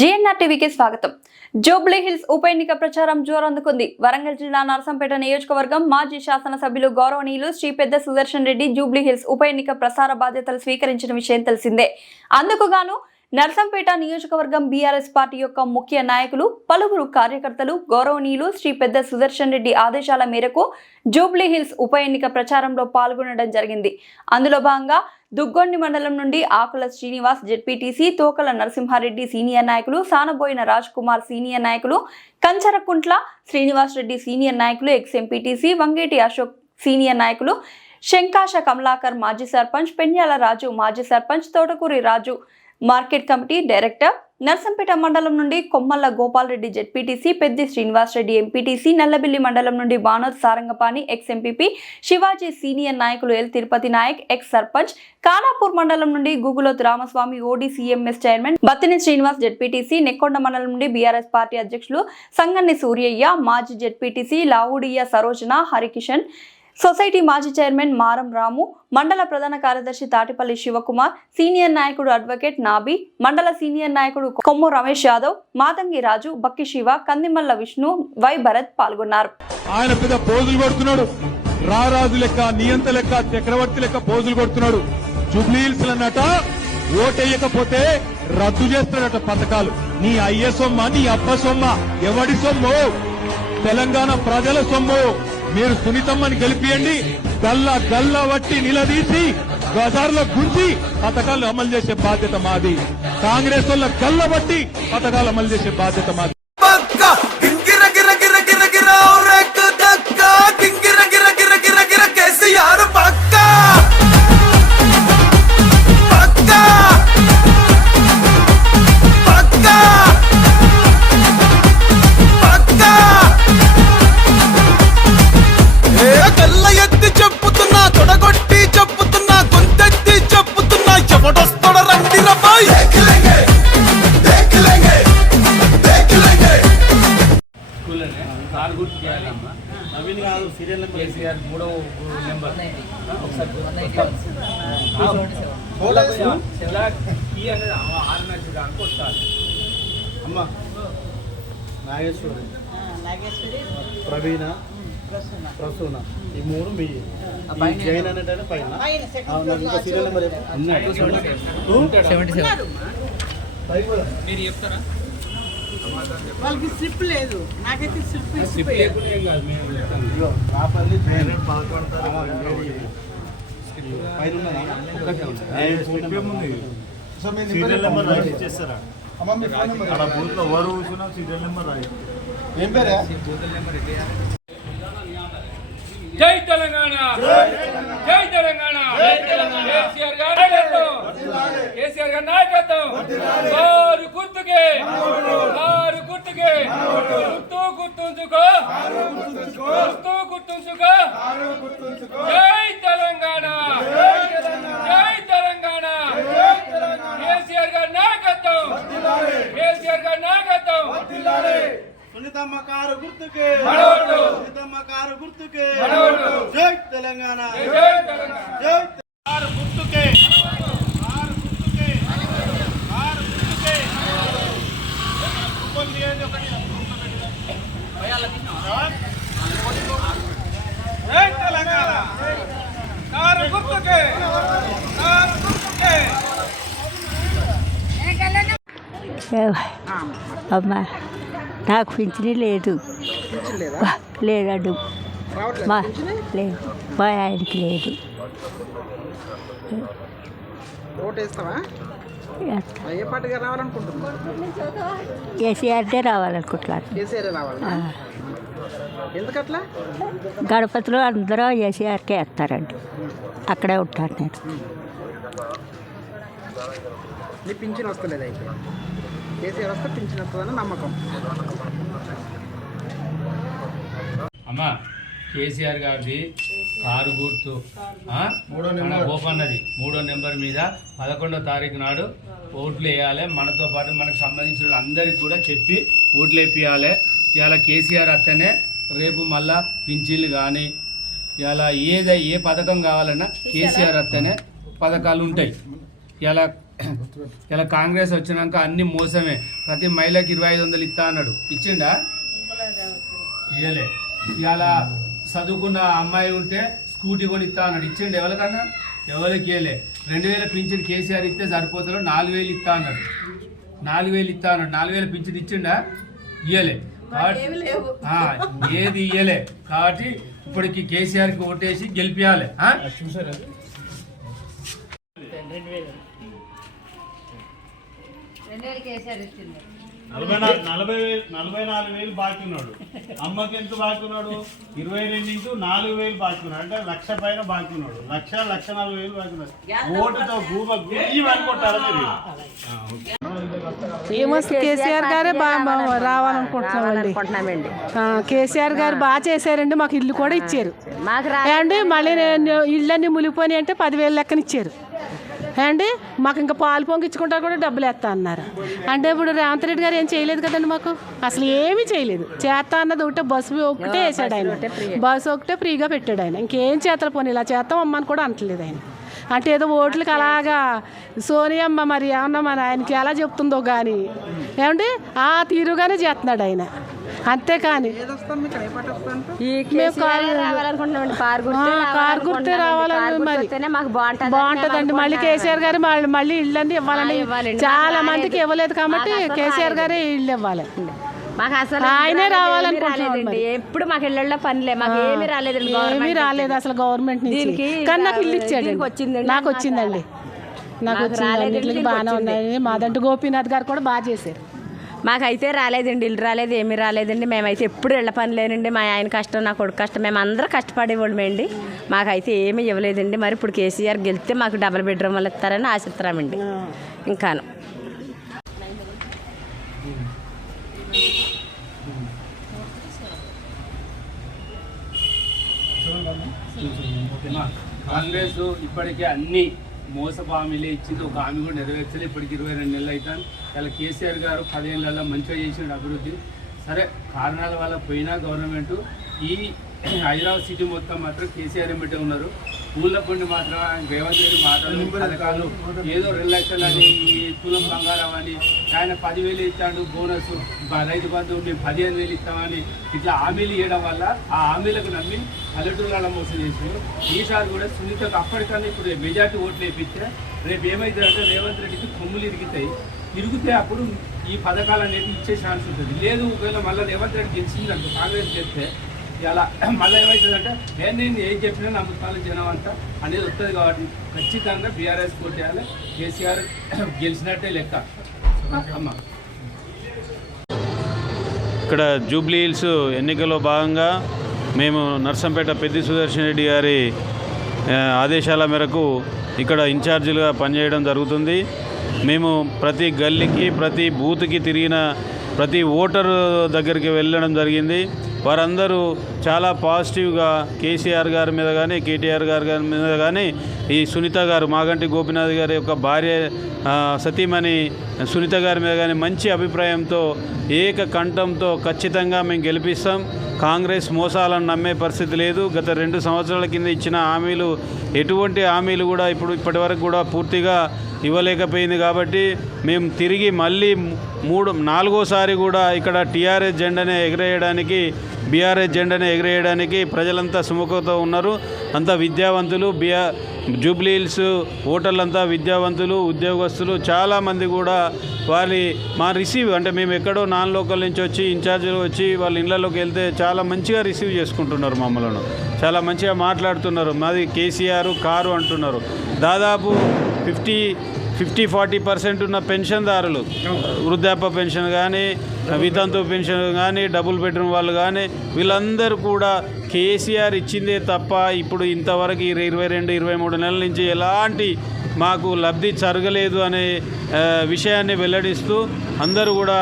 GNR టీవీకి స్వాగతం. Jubilee hills ఉప ఎన్నిక ప్రచారం జోరందుకుంది. వరంగల్ జిల్లా నరసంపేట నియోజకవర్గం మాజీ శాసనసభ్యులు గౌరవనీయులు శ్రీ పెద్ద సుదర్శన్ రెడ్డి జూబ్లీ హిల్స్ ఉప ఎన్నిక ప్రసార బాధ్యతలు స్వీకరించిన విషయం తెలిసిందే. అందుకుగాను నరసంపేట నియోజకవర్గం బీఆర్ఎస్ పార్టీ యొక్క ముఖ్య నాయకులు, పలువురు కార్యకర్తలు గౌరవనీయులు శ్రీ పెద్ద సుదర్శన్ రెడ్డి ఆదేశాల మేరకు జూబ్లీ హిల్స్ ఉప ఎన్నిక ప్రచారంలో పాల్గొనడం జరిగింది. అందులో భాగంగా దుగ్గొండి మండలం నుండి ఆకుల శ్రీనివాస్ జెడ్పీటీసీ, తోకల నరసింహారెడ్డి సీనియర్ నాయకులు, సానబోయిన రాజ్ కుమార్ సీనియర్ నాయకులు, కంచరకుంట్ల శ్రీనివాస్ రెడ్డి సీనియర్ నాయకులు, X MPTC Vangeti Ashok senior నాయకులు, శంకాశ కమలాకర్ మాజీ సర్పంచ్, పెన్యాల రాజు మాజీ సర్పంచ్, తోటకూరి రాజు మార్కెట్ కమిటీ డైరెక్టర్, నర్సంపేట మండలం నుండి కొమ్మల్ల గోపాల్ రెడ్డి జెడ్పీటీసీ, పెద్ది శ్రీనివాస్ రెడ్డి ఎంపీటీసీ, నల్లబిల్లి మండలం నుండి Banoth Sarangapani ex MPP, Shivaji senior నాయకులు ఎల్ తిరుపతి నాయక్ ఎక్స్ సర్పంచ్, కానాపూర్ మండలం నుండి Guguloth Ramaswamy ODCMS chairman Battini Srinivas ZPTC, Nekkonda మండలం నుండి బీఆర్ఎస్ పార్టీ అధ్యక్షులు సంగన్ని సూర్యయ్య, మాజీ జెడ్పీటీసీ లావుడియ సరోజన హరికిషన్, సొసైటీ మాజీ చైర్మన్ మారం రాము, మండల ప్రధాన కార్యదర్శి తాటిపల్లి శివకుమార్, సీనియర్ నాయకుడు అడ్వకేట్ నాబి, మండల సీనియర్ నాయకుడు కొమ్ము రమేష్ యాదవ్, మాతంగి రాజు, బక్కి శివ, కందిమల్ల విష్ణు, వై భరత్ పాల్గొన్నారు. ఆయన పెద్ద పోజులు కొడుతున్నాడు, రారాజు లెక్క, నియంత లెక్క, చక్రవర్తి లెక్క పోజులు కొడుతున్నాడు. జూబ్లీ హిల్స్ అన్నట ఓటేయకపోతే రద్దు చేస్తాడట పథకాలు. నీ అయ్య సొమ్మ, నీ అబ్బ సొమ్మ, ఎవడి సొమ్ము? తెలంగాణ ప్రజల సొమ్ము. మీరు సునీతమ్మని గెలిపియండి, గల్లా గల్లా వట్టి నిలదీసి బజార్లో గుంచి పథకాలు అమలు చేసే బాధ్యత మాది. కాంగ్రెస్ వాళ్ళ గల్ల బట్టి పథకాలు అమలు చేసే బాధ్యత మాది. నవీన్ కాదు, సీరియల్ నెంబర్ కేసీఆర్ 3వ నెంబర్ అమ్మ నాగేశ్వరి, ప్రవీణ, ప్రసూన, ఈ 3 మీ జైన్ అనేటైనా పైన. ఇంకా సీరియల్ నెంబర్ మీరు చెప్తారా? వాళ్ళకి స్లిప్ లేదు, నాకైతే స్లిప్ సీరియల్ నెంబర్ రాసి ఇచ్చేస్తారా? బూత్ లో ఎవరు కూర్చున్నా సీరియల్ నెంబర్ రాయి. ఏం పేరే? జై తెలంగాణ, జై తెలంగాణ, కేసీఆర్ గారి నాయకత్వం, కేసీఆర్ గారి నాయకత్వం. కారు గుర్తుకే, కారు గుర్తుకే, గుర్తు గుర్తుంచుకో, గుర్తు గుర్తుంచుకో. జై తెలంగాణ, జై తెలంగాణ, కేసీఆర్ గారి నాయకత్వం, కేసీఆర్ గారి నాయకత్వం. సునీతమ్మ కారు గుర్తుకే, సునీతమ్మ కారు గుర్తుకే. జై తెలంగాణ, జై తెలంగాణ, జై కారు గుర్తుకే, కారు గుర్తుకే, కారు గుర్తుకే. జై తెలంగాణ, కారు గుర్తుకే, కారు గుర్తుకే. అమ్మా నాకు పింఛని లేదు, లేదడు లేదు, మా ఆయనకి లేదు. ఓటేస్తావా? ఏ పార్టీగా రావాలనుకుంటున్నా? కేసీఆర్దే రావాలనుకుంటున్నాను. కేసీఆర్ రావాలా? ఎందుకట్లా? గణపతిలో అందరూ కేసీఆర్కే వేస్తారండి, అక్కడే ఉంటాను నేను. నీ పింఛన్ వస్తలేదు అయితే. కేసీఆర్ వస్తే పింఛన్ వస్తుందని నమ్మకం. అమ్మా కేసీఆర్ గారిది కారు గుర్తు ఓపన్నది 3వ నెంబర్ మీద 11వ తారీఖు నాడు ఓట్లు వేయాలి. మనతో పాటు మనకు సంబంధించిన అందరికి కూడా చెప్పి ఓట్లు వేపియాలి. ఇవాళ కేసీఆర్ అత్తనే రేపు మళ్ళా పింఛన్లు కానీ ఇలా ఏ పథకం కావాలన్నా కేసీఆర్ అత్తనే పథకాలు ఉంటాయి. ఇలా ఇలా కాంగ్రెస్ వచ్చినాక అన్ని మోసమే. ప్రతి మహిళకి 2500 ఇస్తా అన్నాడు, ఇచ్చిండా? ఇయ్యలే. ఇవాళ చదువుకున్న అమ్మాయి ఉంటే స్కూటీ కొని ఇస్తా అన్నాడు, ఇచ్చిండు? ఎవరికన్నా? ఎవరికి ఇవ్వలే. 2000 పింఛన్ కేసీఆర్ ఇస్తే సరిపోతాడు, 4000 ఇస్తా అన్నాడు, 4000 ఇస్తా అన్నాడు. 4000 పింఛన్ ఇచ్చిండా? ఇయ్యలే. ఏది ఇయ్యలే. కాబట్టి ఇప్పటికి కేసీఆర్కి ఓటేసి గెలిపియాలి. చూసారా? 44,000 బాకీ ఉన్నాడు. అమ్మకి ఎంత బాకీ ఉన్నాడు? 22 ఇంటూ 4,000 బాకీ ఉన్నాడు. అంటే 1,00,000 పైన బాకీ ఉన్నాడు. 1,40,000 బాకీ ఉన్నాడు. ఓటుతో ఏమో కేసీఆర్ గారే బాగా రావాలనుకుంటున్నామండి. కేసీఆర్ గారు బాగా చేశారండి. మాకు ఇల్లు కూడా ఇచ్చారు అండి. మళ్ళీ ఇళ్ళన్నీ మునిగిపోయి అంటే 10,000 లెక్కన ఇచ్చారు అండి. మాకు ఇంకా పాలు పొంగిచ్చుకుంటా కూడా డబ్బులు వేస్తా అన్నారు. అంటే ఇప్పుడు రేవంత్ రెడ్డి గారు ఏం చేయలేదు కదండి, మాకు అసలు ఏమీ చేయలేదు. చేస్తా అన్నది ఒకటే బస్సు ఒకటే వేసాడు ఆయన, బస్సు ఒకటే ఫ్రీగా పెట్టాడు ఆయన. ఇంకేం చేతలు పోనీ ఇలా చేస్తాం అమ్మని కూడా అంటలేదు ఆయన. అంటే ఏదో ఓట్లకి అలాగా సోనియమ్మ మరి ఏమన్నా మన ఆయనకి ఎలా చెప్తుందో కానీ ఏమండి ఆ తీరుగానే చేస్తున్నాడు ఆయన, అంతేకాని కారు గుర్తే రావాలని మరి బాగుంటుందండి. మళ్ళీ కేసీఆర్ గారు మళ్ళీ ఇళ్ళన్నీ ఇవ్వాలని చాలా మందికి ఇవ్వలేదు కాబట్టి కేసీఆర్ గారే ఇల్లు ఇవ్వాలి. మాకు అసలు ఆయనే రావాలనుకుంటున్నాడు. ఎప్పుడు మాకు ఇళ్ళల్లో పనిలే, మాకు ఏమీ రాలేదు, ఏమీ రాలేదు అసలు గవర్నమెంట్ నుంచి. కానీ నాకు ఇల్లు ఇచ్చాడు, నాకు వచ్చిందండి, నాకు వచ్చింది, బాగానే ఉన్నాయి. మాదంటూ గోపీనాథ్ గారు కూడా బాగా చేశారు. మాకైతే రాలేదండి, ఇల్లు రాలేదు, ఏమీ రాలేదండి. మేమైతే ఎప్పుడు ఇళ్ళ పని లేనండి. మా ఆయన కష్టం, నా కొడుకు కష్టం, మేము అందరూ కష్టపడేవాళ్ళమేండి. మాకైతే ఏమీ ఇవ్వలేదండి. మరి ఇప్పుడు కేసీఆర్ గెలిస్తే మాకు డబుల్ బెడ్రూమ్ వాళ్ళు ఇస్తారని ఆశిస్తున్నామండి. ఇంకాను కాంగ్రెస్ ఇప్పటికే అన్ని మోసపు హామీలే ఇచ్చింది, ఒక హామీ కూడా నెరవేర్చలేదు. ఇప్పటికి 22 నెలలు అవుతాను. ఇలా కేసీఆర్ గారు 10 ఏళ్ళలో మంచిగా చేసిన అభివృద్ధి. సరే కారణాల వల్ల పోయినా గవర్నమెంట్ ఈ హైదరాబాద్ సిటీ మొత్తం మాత్రం కేసీఆర్ ఎంబటే ఉన్నారు. ఊళ్ళ పండి మాత్రం రేవంత్ రెడ్డి మాటలు పథకాలు ఏదో 2 లక్షలు అని, ఈ తులం బంగారం అని, ఆయన 10,000 ఇస్తాడు బోనస్, రైతు బంధువు 15,000 ఇస్తామని ఇట్లా హామీలు ఇవ్వడం వల్ల ఆ హామీలకు నమ్మి పల్లెటూళ్ళ మోసం చేశారు. ఈసారి కూడా సునీతకు అప్పటికన్నా ఇప్పుడు మెజార్టీ ఓట్లు వేపిస్తే రేపు ఏమవుతుందంటే రేవంత్ రెడ్డికి కొమ్ములు తిరిగితే అప్పుడు ఈ పథకాలు అనేది ఇచ్చే ఛాన్స్ ఉంటుంది. లేదు ఒకవేళ మళ్ళీ రేవంత్ రెడ్డి గెలిచిందంటే కాంగ్రెస్ గెలిస్తే ఇలా మళ్ళీ ఏమవుతుందంటే నేను ఏం చెప్పినా నమ్ముతాను జనం అంతా అనేది వస్తుంది. కాబట్టి ఖచ్చితంగా బీఆర్ఎస్ కొట్టేయాలి, కేసీఆర్ గెలిచినట్టే లెక్క. అమ్మా ఇక్కడ జూబ్లీ హిల్స్ ఎన్నికల్లో భాగంగా మేము నర్సంపేట పెద్ది సుదర్శన్ రెడ్డి గారి ఆదేశాల మేరకు ఇక్కడ ఇన్ఛార్జీలుగా పనిచేయడం జరుగుతుంది. మేము ప్రతి గల్లీకి ప్రతి బూత్కి తిరిగిన ప్రతి ఓటరు దగ్గరికి వెళ్ళడం జరిగింది. వారందరూ చాలా పాజిటివ్గా కేసీఆర్ గారి మీద కానీ కేటీఆర్ గారి మీద కానీ ఈ సునీత గారు మాగంటి గోపీనాథ్ గారి యొక్క భార్య సతీమణి సునీత గారి మీద కానీ మంచి అభిప్రాయంతో ఏక కంఠంతో ఖచ్చితంగా మేము గెలిపిస్తాం. కాంగ్రెస్ మోసాలను నమ్మే పరిస్థితి లేదు. గత 2 సంవత్సరాల కింద ఇచ్చిన హామీలు ఎటువంటి హామీలు కూడా ఇప్పటి వరకు కూడా పూర్తిగా ఇవ్వలేకపోయింది. కాబట్టి మేము తిరిగి మళ్ళీ 4వ కూడా ఇక్కడ టీఆర్ఎస్ జెండానే ఎగరేయడానికి బీఆర్ఎస్ జెండానే ఎగరేయడానికి ప్రజలంతా సుముఖంతో ఉన్నారు. అంతా విద్యావంతులు, జూబ్లీ హిల్స్ ఓటర్లంతా విద్యావంతులు, ఉద్యోగస్తులు చాలామంది కూడా మా రిసీవ్ అంటే మేము ఎక్కడో నాన్ లోకల్ నుంచి వచ్చి ఇన్ఛార్జీలు వచ్చి వాళ్ళ ఇళ్లలోకి వెళ్తే చాలా మంచిగా రిసీవ్ చేసుకుంటున్నారు. మమ్మల్ని చాలా మంచిగా మాట్లాడుతున్నారు. మాది కేసీఆర్ కారు అంటున్నారు. దాదాపు 50-40% ఉన్న పెన్షన్దారులు, వృద్ధాప్య పెన్షన్ కానీ, వితంతు పెన్షన్ కానీ, డబుల్ బెడ్రూమ్ వాళ్ళు కానీ వీళ్ళందరూ కూడా కేసీఆర్ ఇచ్చిందే తప్ప ఇప్పుడు ఇంతవరకు 22-23 నెలల నుంచి ఎలాంటి మాకు లబ్ధి జరగలేదు అనే విషయాన్ని వెల్లడిస్తూ అందరూ కూడా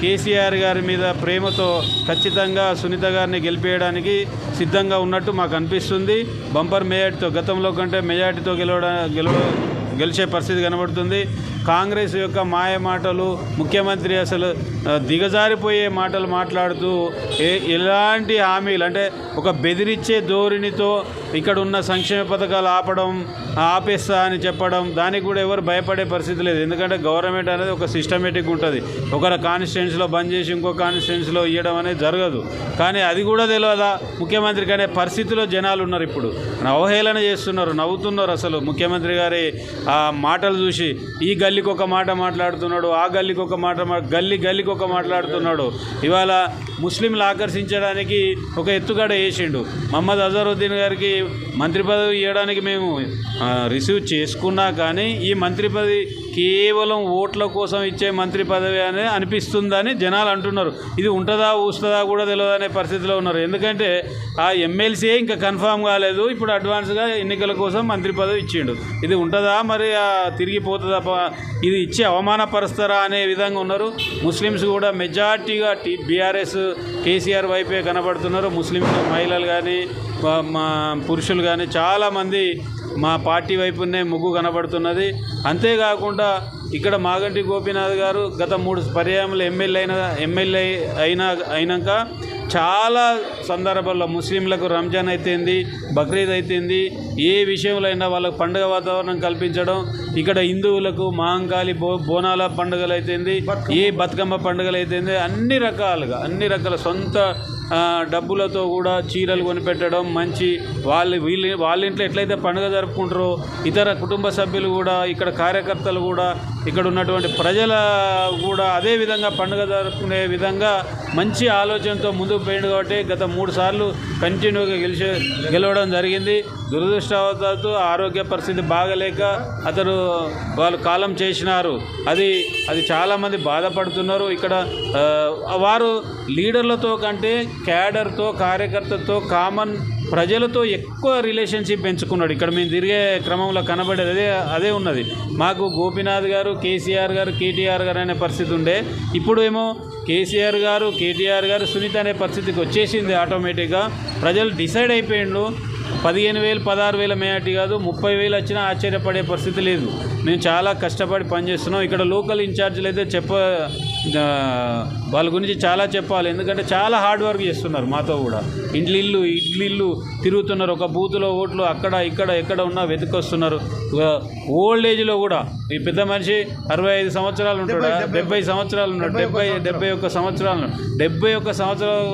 కేసీఆర్ గారి మీద ప్రేమతో ఖచ్చితంగా సునీత గారిని గెలిపేయడానికి సిద్ధంగా ఉన్నట్టు మాకు అనిపిస్తుంది. బంపర్ మెజార్టీతో గతంలో కంటే మెజార్టీతో గెలిచే పరిస్థితి కనబడుతుంది. కాంగ్రెస్ యొక్క మాయ మాటలు, ముఖ్యమంత్రి అసలు దిగజారిపోయే మాటలు మాట్లాడుతూ ఎలాంటి హామీలు అంటే ఒక బెదిరించే ధోరణితో ఇక్కడ ఉన్న సంక్షేమ పథకాలు ఆపేస్తా అని చెప్పడం, దానికి కూడా ఎవరు భయపడే పరిస్థితి లేదు. ఎందుకంటే గవర్నమెంట్ అనేది ఒక సిస్టమేటిక్ ఉంటుంది. ఒకరి కాన్స్టిట్యున్సీలో బంద్ చేసి ఇంకో కాన్స్టిట్యున్సీలో ఇవ్వడం అనేది జరగదు. కానీ అది కూడా తెలియదా ముఖ్యమంత్రికి అనే పరిస్థితిలో జనాలు ఉన్నారు. ఇప్పుడు అవహేళన చేస్తున్నారు, నవ్వుతున్నారు. అసలు ముఖ్యమంత్రి గారి ఆ మాటలు చూసి ఈ గల్లీకి ఒక మాట మాట్లాడుతున్నాడు, ఆ గల్లీకి ఒక మాట గల్లీకి ఒక మాట్లాడుతున్నాడు. ఇవాళ ముస్లింలు ఆకర్షించడానికి ఒక ఎత్తుగడ వేసిండు. మహమ్మద్ అజరుద్దీన్ గారికి మంత్రి పదవి ఇవ్వడానికి మేము రిసీవ్ చేసుకున్నా కానీ ఈ మంత్రి పదవి కేవలం ఓట్ల కోసం ఇచ్చే మంత్రి పదవి అని అనిపిస్తుందని జనాలు అంటున్నారు. ఇది ఉంటుందా ఊస్తుందా కూడా తెలియదు అనే పరిస్థితిలో ఉన్నారు. ఎందుకంటే ఆ ఎమ్మెల్సీయే ఇంకా కన్ఫామ్ కాలేదు, ఇప్పుడు అడ్వాన్స్గా ఎన్నికల కోసం మంత్రి పదవి ఇచ్చిండు. ఇది ఉంటుందా మరి తిరిగిపోతుందా, ఇది ఇచ్చి అవమానపరుస్తారా అనే విధంగా ఉన్నారు. ముస్లిమ్స్ కూడా మెజార్టీగా బీఆర్ఎస్ కేసీఆర్ వైపే కనబడుతున్నారు. ముస్లిమ్స్ మహిళలు కానీ మా పురుషులు కానీ చాలామంది మా పార్టీ వైపునే మొగ్గు కనబడుతున్నది. అంతేకాకుండా ఇక్కడ మాగంటి గోపీనాథ్ గారు గత 3 పర్యాయములు ఎమ్మెల్యే అయినాక చాలా సందర్భాల్లో ముస్లింలకు రంజాన్ అయితేంది, బక్రీద్ అయితేంది, ఏ విషయంలో అయినా వాళ్ళకు పండుగ వాతావరణం కల్పించడం, ఇక్కడ హిందువులకు మహంకాళి బోనాల పండుగలు అయితేంది, ఏ బతుకమ్మ పండుగలు అయితేంది, అన్ని రకాల సొంత డబ్బులతో కూడా చీరలు కొనిపెట్టడం, మంచి వాళ్ళ ఇంట్లో ఎట్లయితే పండుగ జరుపుకుంటారో ఇతర కుటుంబ సభ్యులు కూడా, ఇక్కడ కార్యకర్తలు కూడా, ఇక్కడ ఉన్నటువంటి ప్రజల కూడా అదే విధంగా పండుగ జరుపుకునే విధంగా మంచి ఆలోచనతో ముందుకు పోయింది. కాబట్టి గత 3 సార్లు కంటిన్యూగా గెలవడం జరిగింది. దురదృష్టవశాత్తు ఆరోగ్య పరిస్థితి బాగలేక వాళ్ళు కాలం చేసినారు. అది చాలామంది బాధపడుతున్నారు. ఇక్కడ వారు లీడర్లతో కంటే క్యాడర్తో, కార్యకర్తతో, కామన్ ప్రజలతో ఎక్కువ రిలేషన్షిప్ పెంచుకున్నాడు. ఇక్కడ మేము తిరిగే క్రమంలో కనబడేది అదే ఉన్నది. మాకు గోపీనాథ్ గారు, కేసీఆర్ గారు, కేటీఆర్ గారు అనే పరిస్థితి ఉండే. ఇప్పుడు ఏమో కేసీఆర్ గారు, కేటీఆర్ గారు, సునీత అనే పరిస్థితికి వచ్చేసింది. ఆటోమేటిక్గా ప్రజలు డిసైడ్ అయిపోయిండు. 15,000 16,000 మేయాటి కాదు, 30,000 వచ్చినా ఆశ్చర్యపడే పరిస్థితి లేదు. మేము చాలా కష్టపడి పనిచేస్తున్నాం. ఇక్కడ లోకల్ ఇన్ఛార్జీలు అయితే వాళ్ళ గురించి చాలా చెప్పాలి. ఎందుకంటే చాలా హార్డ్ వర్క్ చేస్తున్నారు. మాతో కూడా ఇల్లు తిరుగుతున్నారు. ఒక బూత్లో ఓట్లు అక్కడ ఎక్కడ ఉన్నా వెతుకొస్తున్నారు. ఓల్డ్ ఏజ్లో కూడా ఈ పెద్ద మనిషి 65 సంవత్సరాలు ఉంటాడు, 70 సంవత్సరాలు ఉన్నాడు, 71 సంవత్సరాలు 71 సంవత్సరాలు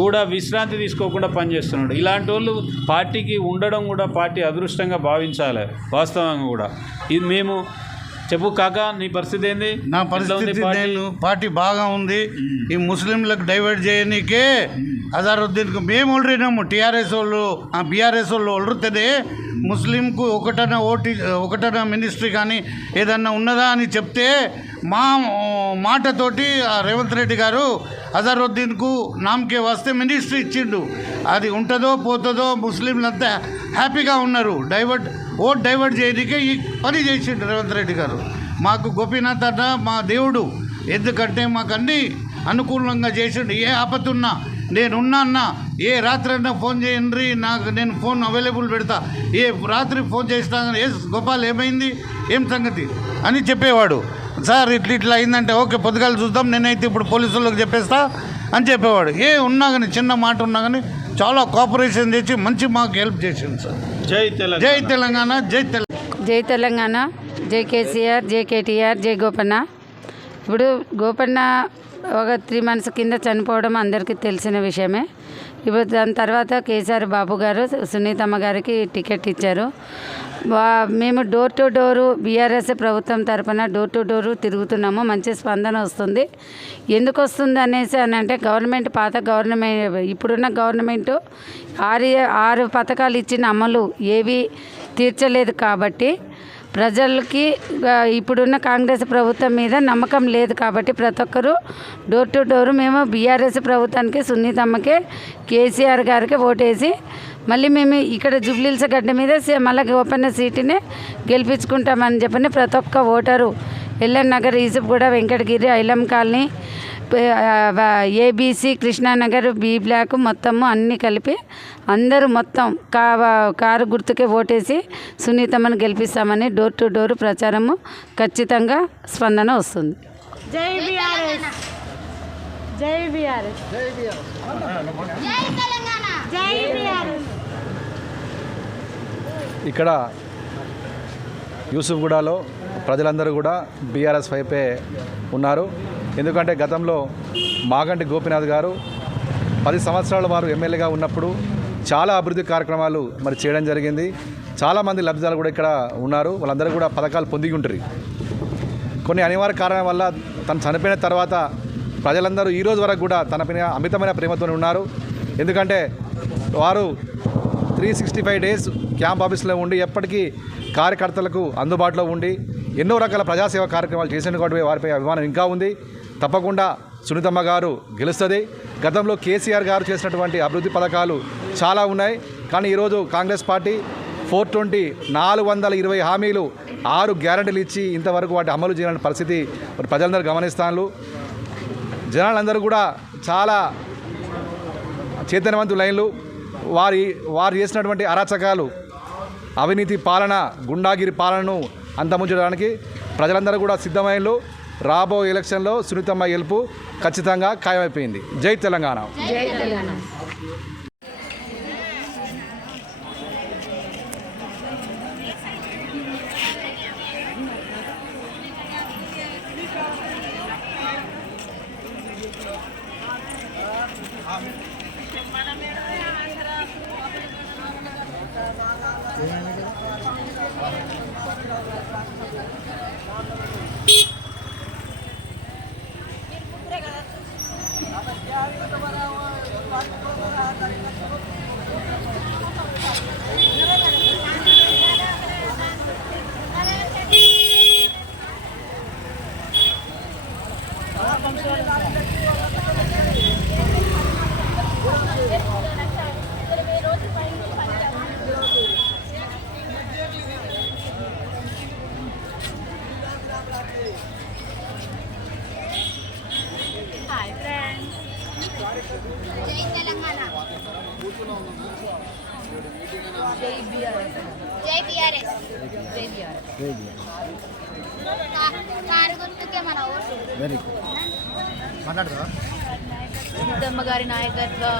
కూడా విశ్రాంతి తీసుకోకుండా పనిచేస్తున్నాడు. ఇలాంటి వాళ్ళు పార్టీకి ఉండడం కూడా పార్టీ అదృష్టంగా భావించాలి. వాస్తవంగా కూడా ఇది మేము చెప్పు కాక, నీ పరిస్థితి ఏంది? నా పరిస్థితి నేను పార్టీ బాగా ఉంది. ఈ ముస్లింలకు డైవర్ట్ చేయనీకే అజరుద్దీన్కు మేము ఒళ్ళరినాము. టీఆర్ఎస్ వాళ్ళు బీఆర్ఎస్ వాళ్ళు ఒళ్ళరుతుంది. ముస్లింకు ఒకటన మినిస్ట్రీ కానీ ఏదన్నా ఉన్నదా అని చెప్తే మా మాటతోటి రేవంత్ రెడ్డి గారు అజరుద్దీన్కు నామకే వస్తే మినిస్ట్రీ ఇచ్చిండు. అది ఉంటుందో పోతుందో ముస్లింలంతా హ్యాపీగా ఉన్నారు. ఓట్ డైవర్ట్ చేయడానికే ఈ పని చేసిండు రేవంత్ రెడ్డి గారు. మాకు గోపీనాథ్ అన్న మా దేవుడు. ఎందుకంటే మాకు అన్నీ అనుకూలంగా చేసిండు. ఏ ఆపతున్నా నేనున్నా అన్న, ఏ రాత్రి అన్నా ఫోన్ చేయండి, నేను ఫోన్ అవైలబుల్ పెడతా. ఏ రాత్రి ఫోన్ చేసినా ఏ గోపాల్ ఏమైంది, ఏం సంగతి అని చెప్పేవాడు. సార్ ఇట్లా అయిందంటే ఓకే పొద్దుగాలు చూద్దాం, నేనైతే ఇప్పుడు పోలీసులకు చెప్పేస్తా అని చెప్పేవాడు. ఉన్నా కానీ చిన్న మాట ఉన్నా కానీ చాలా కోఆపరేషన్ చేసి మంచి మాకు హెల్ప్ చేసింది సార్. జై తెలంగాణ, జై తెలంగాణ, జై కేసీఆర్, జై కేటీఆర్, జై గోపన్న. ఇప్పుడు గోపన్న ఒక 3 months కింద చనిపోవడం అందరికీ తెలిసిన విషయమే. ఇప్పుడు దాని తర్వాత కేసీఆర్ బాబు గారు సునీతమ్మ గారికి టికెట్ ఇచ్చారు. మేము డోర్ టు డోరు బీఆర్ఎస్ ప్రభుత్వం తరఫున డోర్ టు డోరు తిరుగుతున్నాము. మంచి స్పందన వస్తుంది. ఎందుకు వస్తుంది అనేసి అని అంటే పాత గవర్నమెంట్ ఇప్పుడున్న గవర్నమెంటు 6 పథకాలు ఇచ్చిన అమలు ఏవి తీర్చలేదు. కాబట్టి ప్రజలకి ఇప్పుడున్న కాంగ్రెస్ ప్రభుత్వం మీద నమ్మకం లేదు. కాబట్టి ప్రతి ఒక్కరూ డోర్ టు డోరు మేము బీఆర్ఎస్ ప్రభుత్వానికి, సునీతమ్మకే, కేసీఆర్ గారికి ఓటేసి మళ్ళీ మేము ఇక్కడ జూబ్లీహిల్స్ గడ్డ మీద మళ్ళీ గోపన్న సీటుని గెలిపించుకుంటామని చెప్పని ప్రతి ఒక్క voter LN Nagar, Yousufguda, Venkatagiri, Ailam colony, ABC Krishna Nagar B block మొత్తము అన్నీ కలిపి అందరూ మొత్తం కారు గుర్తుకే ఓటేసి సునీతమ్మని గెలిపిస్తామని డోర్ టు డోర్ ప్రచారము ఖచ్చితంగా స్పందన వస్తుంది. జై బీఆర్ఎస్, జై బీఆర్ఎస్, జై తెలంగాణ, జై బీఆర్ఎస్. ఇక్కడ యూసుఫ్గూడలో ప్రజలందరూ కూడా బీఆర్ఎస్ వైపే ఉన్నారు. ఎందుకంటే గతంలో మాగంటి గోపీనాథ్ గారు 10 సంవత్సరాల వారు ఎమ్మెల్యేగా ఉన్నప్పుడు చాలా అభివృద్ధి కార్యక్రమాలు మరి చేయడం జరిగింది. చాలామంది లబ్ధిదారులు కూడా ఇక్కడ ఉన్నారు. వాళ్ళందరూ కూడా పథకాలు పొంది ఉంటారు. కొన్ని అనివార్య కారణాల వల్ల తను చనిపోయిన తర్వాత ప్రజలందరూ ఈ రోజు వరకు కూడా తనపైన అమితమైన ప్రేమతో ఉన్నారు. ఎందుకంటే వారు 365 డేస్ క్యాంప్ ఆఫీస్లో ఉండి ఎప్పటికీ కార్యకర్తలకు అందుబాటులో ఉండి ఎన్నో రకాల ప్రజాసేవ కార్యక్రమాలు చేసినటువంటి వారిపై అభిమానం ఇంకా ఉంది. తప్పకుండా సునీతమ్మ గారు గెలుస్తుంది. గతంలో కేసీఆర్ గారు చేసినటువంటి అభివృద్ధి పథకాలు చాలా ఉన్నాయి. కానీ ఈరోజు కాంగ్రెస్ పార్టీ 420 హామీలు 6 గ్యారెంటీలు ఇచ్చి ఇంతవరకు వాటి అమలు చేయని పరిస్థితి ప్రజలందరూ గమనిస్తాను. జనాలందరూ కూడా చాలా చైతన్యవంతులైనలు. వారు చేసినటువంటి అరాచకాలు, అవినీతి పాలన, గుండాగిరి పాలనను అంతముంచడానికి ప్రజలందరూ కూడా సిద్ధమైనలు. రాబోయే ఎలక్షన్లో సునీతమ్మ గెలుపు ఖచ్చితంగా ఖాయమైపోయింది. జై తెలంగాణ. జై తెలంగాణ. సునీతమ్మ గారి నాయకత్వం.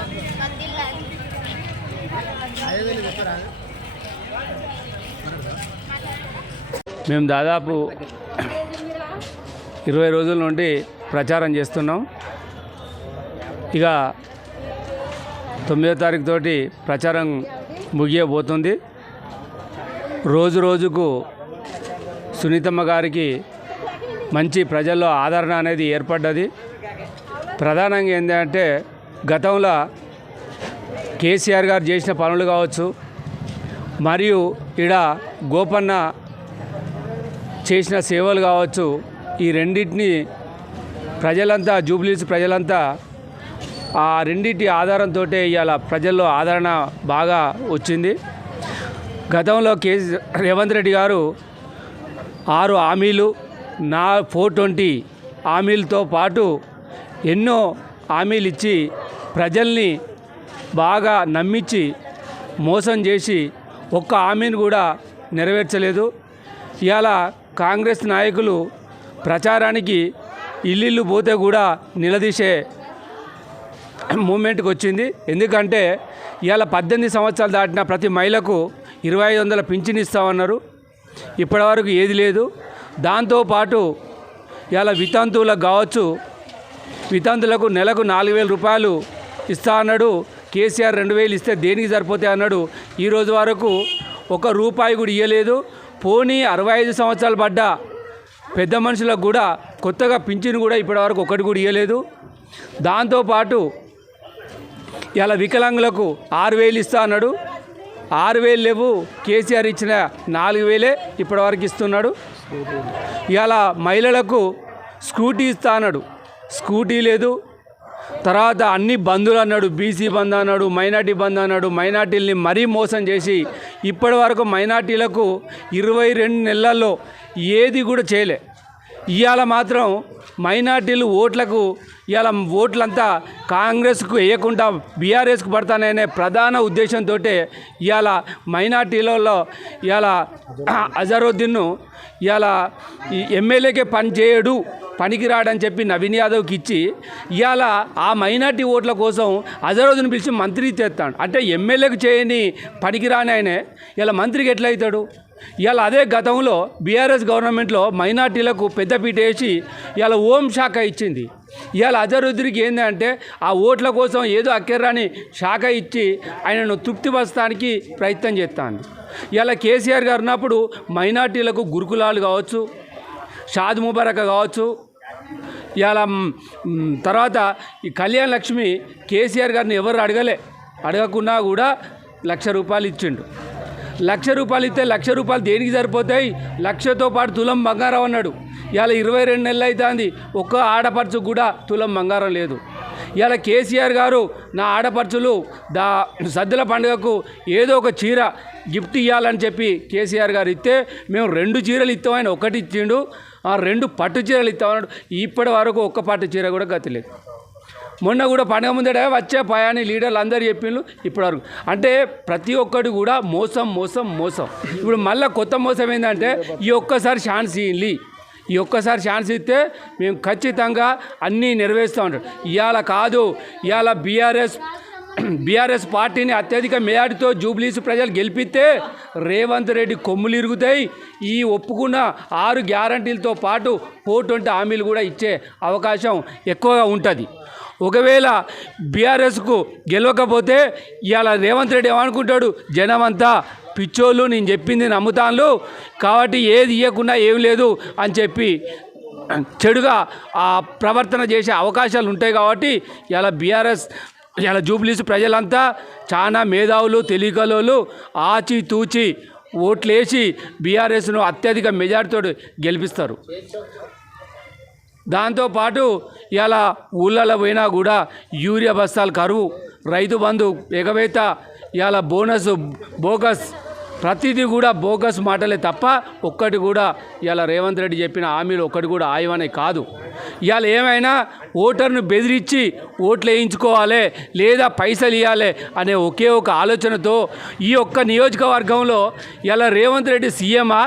మేము దాదాపు 20 రోజుల నుండి ప్రచారం చేస్తున్నాం. ఇక 9వ తారీఖు తోటి ప్రచారం ముగియబోతుంది. రోజు రోజుకు సునీతమ్మ గారికి మంచి ప్రజల్లో ఆదరణ అనేది ఏర్పడ్డది. ప్రధానంగా ఏంటంటే గతంలో కేసీఆర్ గారు చేసిన పనులు కావచ్చు, మరియు ఈడ గోపన్న చేసిన సేవలు కావచ్చు, ఈ రెండింటిని ప్రజలంతా, జూబ్లీహిల్స్ ప్రజలంతా ఆ రెండింటి ఆధారంతో ఇవాళ ప్రజల్లో ఆదరణ బాగా వచ్చింది. గతంలో రేవంత్ రెడ్డి గారు 6 హామీలు 420 హామీలతో పాటు ఎన్నో హామీలు ఇచ్చి ప్రజల్ని బాగా నమ్మించి మోసం చేసి ఒక్క హామీని కూడా నెరవేర్చలేదు. ఇవాళ కాంగ్రెస్ నాయకులు ప్రచారానికి ఇల్లు పోతే కూడా నిలదీసే మూమెంట్కి వచ్చింది. ఎందుకంటే ఇవాళ 18 సంవత్సరాలు దాటిన ప్రతి మహిళకు 2500 పింఛన్ ఇస్తామన్నారు. ఇప్పటివరకు ఏది లేదు. దాంతోపాటు ఇవాళ వితంతువులకు కావచ్చు, వితంతులకు నెలకు 4000 రూపాయలు ఇస్తా అన్నాడు. కేసీఆర్ 2000 ఇస్తే దేనికి సరిపోతాయి అన్నాడు. ఈరోజు వరకు ₹1 కూడా ఇవ్వలేదు. పోనీ 65 సంవత్సరాలు పడ్డ పెద్ద మనుషులకు కూడా కొత్తగా పింఛను కూడా ఇప్పటివరకు 1 కూడా ఇవ్వలేదు. దాంతోపాటు ఇలా వికలాంగులకు 6000 ఇస్తా అన్నాడు. 6000 లేవు. కేసీఆర్ ఇచ్చిన 4000 ఇప్పటివరకు ఇస్తున్నాడు. ఇలా మహిళలకు స్కూటీ ఇస్తా అన్నాడు. స్కూటీ లేదు. తర్వాత అన్ని బంధువులు అన్నాడు. బీసీ బంధు అన్నాడు, మైనార్టీ బంధు అన్నాడు. మైనార్టీలని మరీ మోసం చేసి ఇప్పటి వరకు మైనార్టీలకు 22 నెలల్లో ఏది కూడా చేయలే. ఇవాళ మాత్రం మైనార్టీలు ఓట్లకు ఇవాళ ఓట్లంతా కాంగ్రెస్కు వేయకుండా బీఆర్ఎస్కు పడతాననే ప్రధాన ఉద్దేశంతో ఇవాళ మైనార్టీలలో ఇవాళ అజరుద్దీన్ను ఇవాళ ఎమ్మెల్యేకే పని చేయడు పనికిరాడని చెప్పి నవీన్ యాదవ్కి ఇచ్చి ఇవాళ ఆ మైనార్టీ ఓట్ల కోసం అజరుద్దీన్ పిలిచి మంత్రి తెస్తాడు. అంటే ఎమ్మెల్యేకు చేయని పనికిరాని ఆయనే ఇలా మంత్రికి ఎట్లయితాడు? ఇవాళ అదే గతంలో బీఆర్ఎస్ గవర్నమెంట్లో మైనార్టీలకు పెద్దపీట వేసి ఇవాళ హోం శాఖ ఇచ్చింది. ఇవాళ అజరుద్దీన్కి ఏంటంటే ఆ ఓట్ల కోసం ఏదో అక్కర్రాని శాఖ ఇచ్చి ఆయనను తృప్తిపరచడానికి ప్రయత్నం చేస్తాను. ఇవాళ కేసీఆర్ గారు ఉన్నప్పుడు మైనార్టీలకు గురుకులాలు కావచ్చు, షాద్ ముబారక్ కావచ్చు, ఇవాళ తర్వాత ఈ కళ్యాణ లక్ష్మి కేసీఆర్ గారిని ఎవరు అడగకున్నా కూడా ₹1,00,000 ఇచ్చిండు. ₹1,00,000 ఇస్తే ₹1,00,000 దేనికి సరిపోతాయి? 1,00,000తో పాటు తులం బంగారం అన్నాడు. ఇవాళ 22 నెలలు అవుతుంది, ఒక్క ఆడపడుచు కూడా తులం బంగారం లేదు. ఇవాళ కేసీఆర్ గారు నా ఆడపడుచులు సద్దుల పండుగకు ఏదో ఒక చీర గిఫ్ట్ ఇవ్వాలని చెప్పి కేసీఆర్ గారు ఇస్తే మేము 2 చీరలు ఇస్తామని ఒకటి ఇచ్చిండు, 2 పట్టు చీరలు ఇస్తామన్నాడు. ఇప్పటి వరకు ఒక్క పట్టు చీర కూడా గతిలేదు. మొన్న కూడా పండుగ ముందట వచ్చే పయాని లీడర్లు అందరూ చెప్పిండ్రు ఇప్పటివరకు. అంటే ప్రతి ఒక్కటి కూడా మోసం మోసం మోసం. ఇప్పుడు మళ్ళీ కొత్త మోసం ఏంటంటే ఈ ఒక్కసారి ఛాన్స్ ఇస్తే మేము ఖచ్చితంగా అన్నీ నెరవేరుస్తూ ఉంటాం. ఇవాళ కాదు, ఇవాళ బీఆర్ఎస్ పార్టీని అత్యధిక మెజార్టీతో జూబ్లీస్ ప్రజలు గెలిపిస్తే రేవంత్ రెడ్డి కొమ్ములు ఇరుగుతాయి. ఈ ఒప్పుకున్న 6 గ్యారంటీలతో పాటు 420 హామీలు కూడా ఇచ్చే అవకాశం ఎక్కువగా ఉంటుంది. ఒకవేళ బీఆర్ఎస్కు గెలవకపోతే ఇవాళ రేవంత్ రెడ్డి ఏమనుకుంటాడు? జనమంతా పిచ్చోళ్ళు, నేను చెప్పింది నమ్ముతాను కాబట్టి ఏది ఇవ్వకుండా ఏం లేదు అని చెప్పి చెడుగా ఆ ప్రవర్తన చేసే అవకాశాలు ఉంటాయి. కాబట్టి ఇలా జూబ్లీస్ ప్రజలంతా చాలా మేధావులు, తెలివిగలోళ్ళు, ఆచితూచి ఓట్లేసి బీఆర్ఎస్ను అత్యధిక మెజార్టీతో గెలిపిస్తారు. దాంతోపాటు ఇలా ఊళ్ళలో పోయినా కూడా యూరియా బస్తాలు కరువు, రైతు బంధు ఎగవేత, ఇలా బోనస్ బోగస్, ప్రతిదీ కూడా బోగస్ మాటలే తప్ప ఒక్కటి కూడా ఇలా రేవంత్ రెడ్డి చెప్పిన హామీలు ఒక్కటి కూడా ఆయవనే కాదు. ఇవాళ ఏమైనా ఓటర్ను బెదిరించి ఓట్లు వేయించుకోవాలి లేదా పైసలు ఇవ్వాలి అనే ఒకే ఒక ఆలోచనతో ఈ ఒక్క నియోజకవర్గంలో ఇలా రేవంత్ రెడ్డి సీఎమా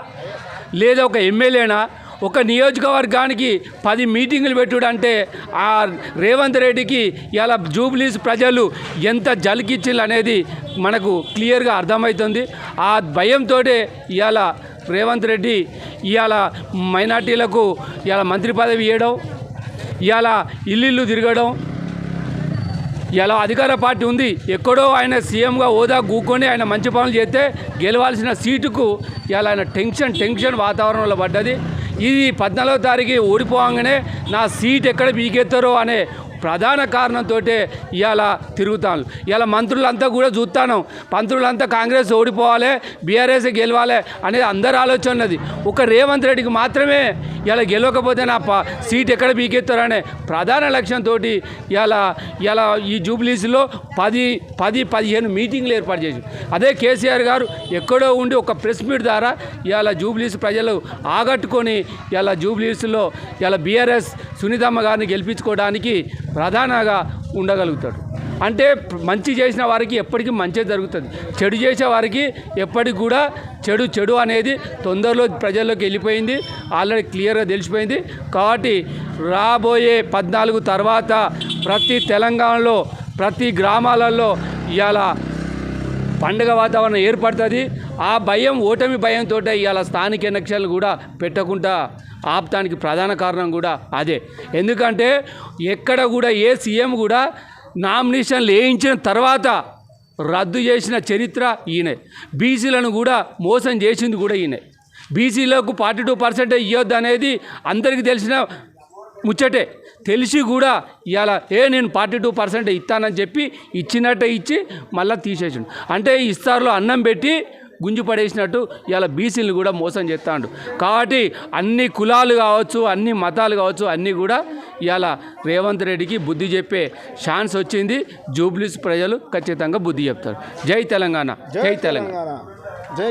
లేదా ఒక ఎమ్మెల్యేనా? ఒక నియోజకవర్గానికి 10 మీటింగులు పెట్టుడంటే ఆ రేవంత్ రెడ్డికి ఇలా జూబ్లీస్ ప్రజలు ఎంత జలికిచ్చిళ్ళు అనేది మనకు క్లియర్గా అర్థమవుతుంది. ఆ భయంతో ఇవాళ రేవంత్ రెడ్డి ఇవాళ మైనార్టీలకు ఇవాళ మంత్రి పదవి ఇవ్వడం, ఇవాళ ఇల్లు తిరగడం. ఇలా అధికార పార్టీ ఉంది, ఎక్కడో ఆయన సీఎంగా హోదా కూకొని ఆయన మంచి పనులు చేస్తే గెలవాల్సిన సీటుకు ఇలా ఆయన టెన్షన్ వాతావరణంలో పడ్డది. ఇది 14వ తారీఖు ఓడిపోగానే నా సీట్ ఎక్కడ పీకెత్తారో అనే ప్రధాన కారణంతో ఇవాళ తిరుగుతాను. ఇలా మంత్రులంతా కూడా చూస్తాను, మంత్రులంతా కాంగ్రెస్ ఓడిపోవాలి, బీఆర్ఎస్ గెలవాలి అనేది అందరి ఆలోచన ఉన్నది. ఒక రేవంత్ రెడ్డికి మాత్రమే ఇలా గెలవకపోతే నా సీట్ ఎక్కడ పీకెత్తారనే ప్రధాన లక్ష్యంతో ఇలా ఈ జూబ్లీస్లో 10-15 మీటింగ్లు ఏర్పాటు చేసి, అదే కేసీఆర్ గారు ఎక్కడో ఉండి ఒక ప్రెస్ మీట్ ద్వారా ఇలా జూబ్లీస్ ప్రజలు ఆగట్టుకొని ఇలా జూబ్లీస్లో ఇలా బీఆర్ఎస్ సునీతమ్మ గారిని గెలిపించుకోవడానికి ప్రధానంగా ఉండగలుగుతాడు. అంటే మంచి చేసిన వారికి ఎప్పటికీ మంచి జరుగుతుంది, చెడు చేసే వారికి ఎప్పటికి కూడా చెడు అనేది తొందరలో ప్రజల్లోకి వెళ్ళిపోయింది, ఆల్రెడీ క్లియర్గా తెలిసిపోయింది. కాబట్టి రాబోయే 14 తర్వాత ప్రతి తెలంగాణలో ప్రతి గ్రామాలలో ఇవాళ పండుగ వాతావరణం ఏర్పడుతుంది. ఆ భయం, ఓటమి భయంతో ఇవాళ స్థానిక ఎన్నికలు కూడా పెట్టకుండా ఆపటానికి ప్రధాన కారణం కూడా అదే. ఎందుకంటే ఎక్కడ కూడా ఏ సీఎం కూడా నామినేషన్లు వేయించిన తర్వాత రద్దు చేసిన చరిత్ర ఈయనే. బీసీలను కూడా మోసం చేసింది కూడా ఈయనే. బీసీలకు 42% ఇవ్వద్దు అనేది అందరికీ తెలిసిన ముచ్చటే. తెలిసి కూడా ఇవాళ నేను 42% ఇస్తానని చెప్పి ఇచ్చినట్టే ఇచ్చి మళ్ళీ తీసేసిండు. అంటే ఇస్తారులో అన్నం పెట్టి గుంజు పడేసినట్టు ఇలా బీసీలు కూడా మోసం చేస్తాడు. కాబట్టి అన్ని కులాలు కావచ్చు, అన్ని మతాలు కావచ్చు, అన్నీ కూడా ఇలా రేవంత్ రెడ్డికి బుద్ధి చెప్పే ఛాన్స్ వచ్చింది. జూబ్లీస్ ప్రజలు ఖచ్చితంగా బుద్ధి చెప్తారు. జై తెలంగాణ, జై తెలంగాణ.